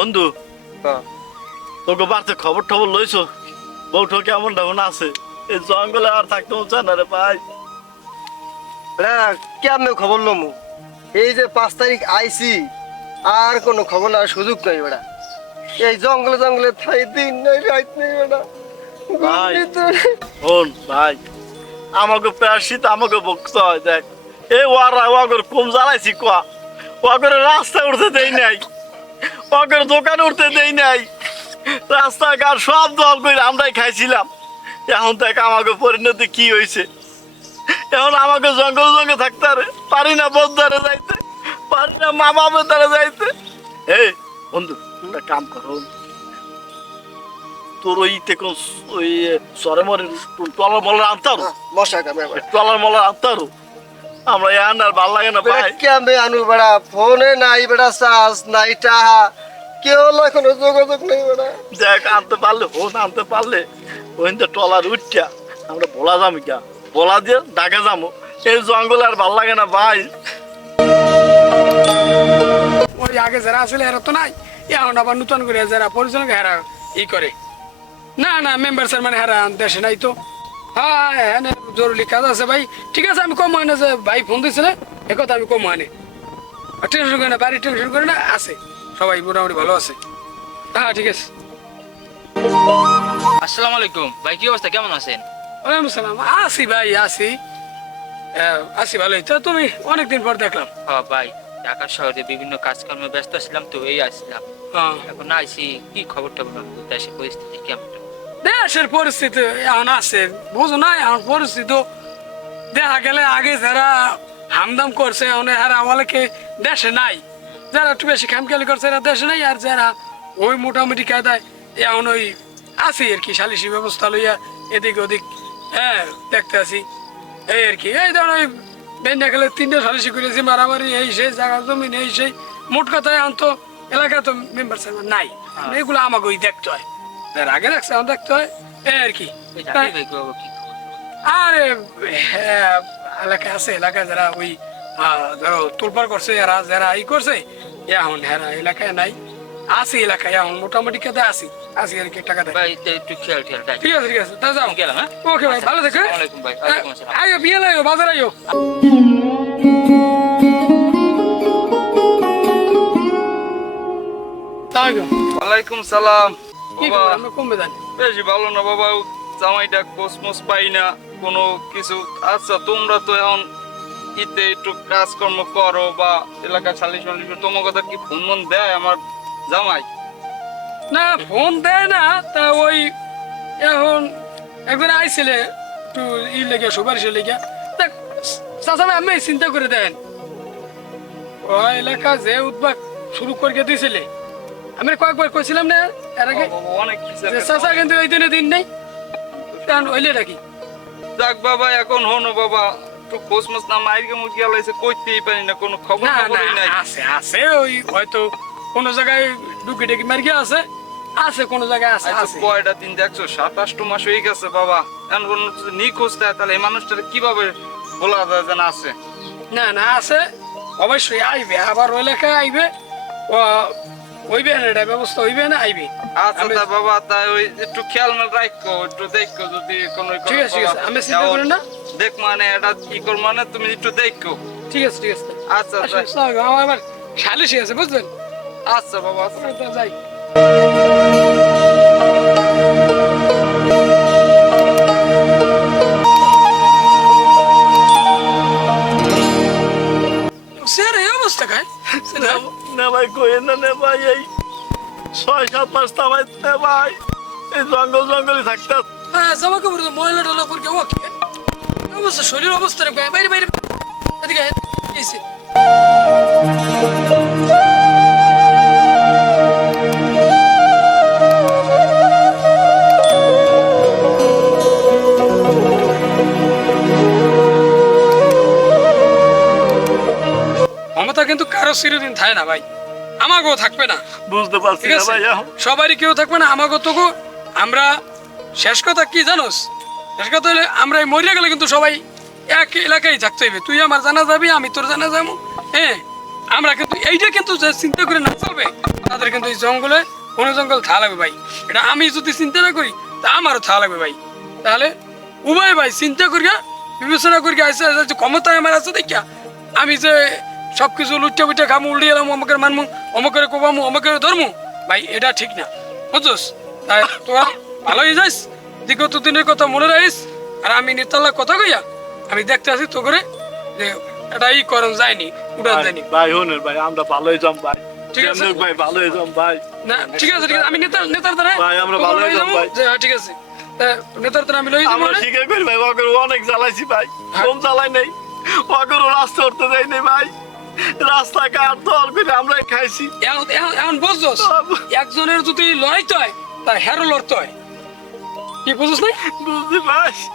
বন্ধু। তোকে বাড়তে খবর টবর লইছো? বউটো কেমন তেমন আছে? এই জঙ্গলে আর থাকতে হচ্ছে না রে ভাই। কেমনে খবর লমু? এই যে পাঁচ তারিখ আইছি আর কোনো খবর নেওয়ার সুযোগ নাই বেড়া। এই জঙ্গলে জঙ্গলে থাই দিন নাই রাত নেই বেড়া। ভাই। শোন ভাই আমাকে প্যাসিত আমাকে বকতে হয় দেখ। এই ওয়ারা ওয়াগর কম জ্বালাইছি কোয়া। ওয়াগরে রাস্তায় উঠতে দেই নাই। ওয়াগরে দোকানে উঠতে দেই নাই। রাস্তাঘাট সব দল করে আমরাই খাইছিলাম। এখন দেখ আমাকে পরিণতি কি হয়েছে এখন আমাকে জঙ্গল জঙ্গলে থাকতে পারি না বন্ধারে যাইতে পারি না মা বাবার দ্বারা যাইতে। এই বন্ধু একটা কাম করো। তোর ওই থেকে ওই সরে মরে টলার মলার আনতারো মশা বেড়া টলার মলার আনতারো আমরা এন আর ভালো লাগে না ভাই। কেমনে আনু বেড়া ফোনে নাই বেড়া চার্জ নাই টাহা। কেউ কোনো যোগাযোগ নেই বেড়া দেখ আনতে পারলে হোন আনতে পারলে ওই তো টলার উঠটা আমরা বলা যাব গা বলা দিয়ে ডাকে যাব এই জঙ্গলে আর ভালো লাগে না ভাই। ওই আগে যারা আসলে এরা তো নাই এখন আবার নতুন করে যারা পরিচালক হেরা ই করে। না না মেম্বার স্যার মানে হেরা দেশে নাই তো। হ্যাঁ হ্যাঁ জরুরি কাজ আছে ভাই। ঠিক আছে আমি কম হয় যে ভাই ফোন কথা আমি কম হয় টেনশন করে না বাড়ি টেনশন করে না আছে। সবাই মোটামুটি ভালো আছে। হ্যাঁ ঠিক আছে। আসসালামু আলাইকুম। ভাই কি অবস্থা? কেমন আছেন? ওয়ালাইকুম সালাম আসি ভাই আসি আসি ভালোই। তো তুমি অনেকদিন পর দেখলাম। হ্যাঁ ভাই ঢাকা শহরে বিভিন্ন কাজকর্মে ব্যস্ত ছিলাম তো এই আসছিলাম হ্যাঁ। এখন আইসি কি খবর টবর দেশের পরিস্থিতি কেমন? দেশের পরিস্থিতি এখন আছে বুঝো না এখন পরিস্থিতি দেখা গেলে আগে যারা হামদাম করছে এখন এরা আমাকে দেশে নাই। যারা একটু বেশি খামখেয়ালি করছে এরা দেশে নাই আর যারা ওই মোটামুটি কায়দায় এখন ওই আছি আর কি সালিসি ব্যবস্থা লইয়া এদিক ওদিক হ্যাঁ দেখতে আছি। এই আর কি এই ধরো ওই বেন্যা খেলে তিনটে সালিসি করেছি মারামারি এই সেই জায়গা জমিন এই সেই। মোট কথায় এখন তো এলাকায় তো মেম্বার নাই। এগুলো আমাকে ওই দেখতে হয়। এর আগে রাখছে এখন দেখতে হয়। এই আর কি? আরে হ্যাঁ, এলাকায় আছে এলাকায় যারা ওই ধরো তোলপার করছে এরা যারা ই করছে এখন হেরা এলাকায় নাই। আছি এলাকায় এখন মোটামুটি কেটে আসি আসি আর কি টাকা দেয়। ভাই তো একটু খেয়াল খেয়াল যাই ঠিক আছে ঠিক আছে তা যাও। গেলাম হ্যাঁ? ওকে ভাই ভালো থেকে। আসসালামু আলাইকুম ভাই ওয়ালাইকুম আসসালাম। আইও বিয়ে লাইও বাজার আইও। তাই ওয়ালাইকুম সালাম। বেশি ভালো না বাবা জামাইটা কোসমোস পাই না কোনো কিছু। আচ্ছা তোমরা তো এখন একটু কাজকর্ম করো বা এলাকা সালিশ মালিশ তোমার কথা কি ফোন মন দেয় আমার জামাই? না ফোন দেয় না তা ওই এখন একবার আইছিলে একটু ই লেগে সুপারিশের লেগে। দেখ চাচামে আমি চিন্তা করে দেন। ও এলাকা যে উদ্বাগ শুরু করে দিয়েছিলে আমি কয়েকবার কইছিলাম না এর আগে চাচা কিন্তু ওই দিনে দিন নেই। কারণ হইলে নাকি? যাক বাবা এখন হনো বাবা একটু কোসমোস না মাইরকে মুরগি আলাইছে কইতেই পারি না কোনো খবর নাই। আছে আছে ওই হয়তো কোন জায়গায় ডুকি ডুকি মার গিয়ে আছে আছে কোন জায়গায় আছে আচ্ছা আছে। কয়টা দিন দেখছ? সাতাশটো মাস হয়ে গেছে বাবা। এখন কোনো নিখোঁজ তাহলে এই মানুষটার কীভাবে বলা যায় যে না আছে? না না আছে অবশ্যই আইবে আবার ওই লেখায় আইবে ও হইবে না এটা ব্যবস্থা হইবে না আইবে। আচ্ছা তা বাবা তাই ওই একটু খেয়াল মেল রাখো একটু দেখো যদি কোনো ঠিক আছে, ঠিক আছে, আমি চিন্তা করি না। দেখ মানে এটা কি কর মানে তুমি একটু দেখো। ঠিক আছে ঠিক আছে। আচ্ছা আচ্ছা। আমার আবার আছে বুঝলেন? আচ্ছা বাবা আচ্ছা। যাই। ভাই, এই ছয়, সাত মাস তামাই ভাই, এই জঙ্গল, জঙ্গলে থাকতে হ্যাঁ জামা কাপড় তো ময়লা টলা পরে কেউ কি? অবস্থা শরীর অবস্থা বাইরে বাইরে এদিকে এসে। ক্ষমতা কিন্তু কারও চিরদিন থাকে না ভাই। আমাকেও থাকবে না। বুঝতে পারছি ঠিক না আছে? সবারই কেউ থাকবে না আমাকে তো আমরা শেষ কথা কি জানোস? শেষ কথা হলে আমরা মরিয়া গেলে কিন্তু সবাই এক এলাকায় থাকতে হইবে। তুই আমার জানা যাবি আমি তোর জানা যাব। হ্যাঁ আমরা কিন্তু এইটা কিন্তু যে চিন্তা করে না চলবে তাদের কিন্তু এই জঙ্গলে কোনো জঙ্গল থা লাগবে ভাই। এটা আমি যদি চিন্তা না করি তা আমারও থা লাগবে ভাই। তাহলে উভয় ভাই চিন্তা করিয়া বিবেচনা করিয়া আসে ক্ষমতা আমার আছে দেখিয়া আমি যে সব কিছু লুটে বুটে খামু উল্টে এলাম অমুকের মানমু অমুকের কোবামু অমুকের ধর্মু। ভাই এটা ঠিক না। বুঝছস? তাই তোরা ভালোই যাইস বিগত দিনের কথা মনে রাখিস আর আমি নেতাল্লা কথা কইয়া আমি দেখতে আসি তো করে যে এটা ই করণ যায়নি উড়ান যায়নি। ভাই হনের ভাই আমরা ভালোই জম ভাই। ঠিক আছে। ভাই ভালোই জম ভাই। না ঠিক আছে ঠিক আছে আমি নেতার নেতার দ্বারা ভাই, আমরা ভালো হয়ে যাব, ভাই। হ্যাঁ, ঠিক আছে। নেতার দ্বারা আমি লই যাব আমরা স্বীকার করি ভাই ওয়াগর অনেক জ্বালাইছি ভাই। কম জ্বালাই নেই? ওয়াগর রাস্তা উঠতে দেয় নেই ভাই। রাস্তা কাট দল করে আমরা খাইছি। এখন বুঝছস? একজনের যদি লড়াইতে হয় তার হেরো লড়তে হয় কি বুঝছিস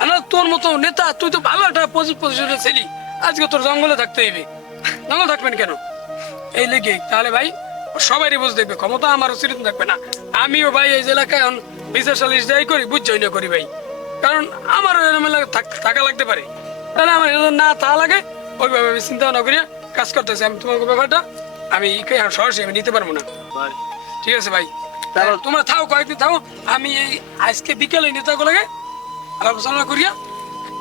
না না তোর মতো নেতা তুই তো ভালো একটা পজিশনে ছিলি। আজকে তোর জঙ্গলে থাকতে হইবে। জঙ্গল থাকবেন কেন? এই লেগে তাহলে ভাই সবারই বুঝ দেখবে ক্ষমতা আমার চিরদিন থাকবে না। আমিও ভাই এই এলাকায় এখন বিচার সালিশ যাই করি বুঝছই না করি ভাই। কারণ আমারও এরকম এলাকা থাকা লাগতে পারে। তাহলে আমার না তা লাগে ওইভাবে চিন্তা ভাবনা করিয়া কাজ করতেছি আমি তোমার ব্যাপারটা আমি সরাসরি আমি নিতে পারব না। ঠিক আছে ভাই। তোমরা থাও কয়েকদিন থাও আমি এই আজকে বিকেলে নেতাগুলোকে আলোচনা করিয়া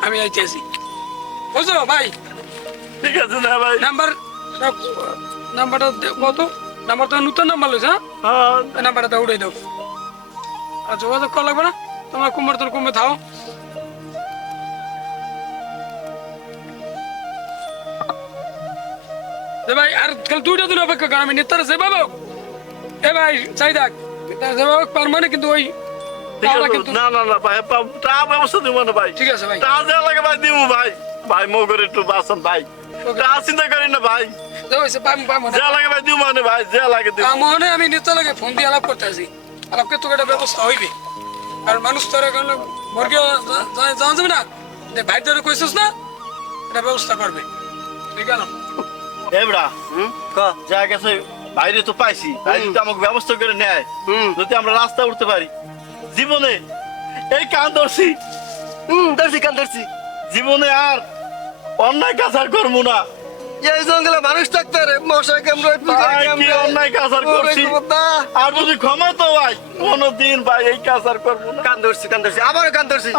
আমি আইতে আছি বুঝছ ভাই? ঠিক আছে না ভাই। নাম্বার নাম্বারটা কত? নাম্বার তো নতুন নাম্বার লইছে হ্যাঁ? হ্যাঁ। নাম্বারটা উড়াই দাও। আর যোগাযোগ করা লাগবে না তোমার কুমার তোর কুম্বে থাও। এ ভাই আর কাল দুইটা দিন অপেক্ষা কর আমি নেতার যেভাবে হোক এ ভাই চাই দেখ নেতার যেভাবে হোক পারব না কিন্তু ওই না না না ভাই তা ব্যবস্থা দিব না ভাই। ঠিক আছে ভাই। তা যা লাগে ভাই দিব ভাই। ভাই মগর একটু বাসন ভাই. তা চিন্তা করি না ভাই। যা লাগে ভাই দিব মানে ভাই যা লাগে দিব। মনে আমি নেতা লাগে ফোন দিয়ে আলাপ করতে আছি আলাপকে তোকে একটা ব্যবস্থা হইবে। আর মানুষ তো এখন মর্গে যাওয়া যাবে না। যে ভাই ধরে কইছিস না? এটা ব্যবস্থা করবে। ঠিক আছে? ক? যা গেছে বাইরে তো পাইছি। ভাই যদি আমাকে ব্যবস্থা করে নেয় যদি আমরা রাস্তা উঠতে পারি জীবনে এই কান ধরছি। হুম ধরছি কান ধরছি। জীবনে আর অন্যায় কাজ আর করব না। এই জঙ্গলে মানুষ থাকতে রে মশা কামড়ায় পিঁপড়া কামড়ায়। অন্যায় কাজ আর করছি? আর যদি ক্ষমা তো ভাই কোনোদিন ভাই এই কাজ আর করব না। কান ধরছি কান ধরছি আবার কান ধরছি।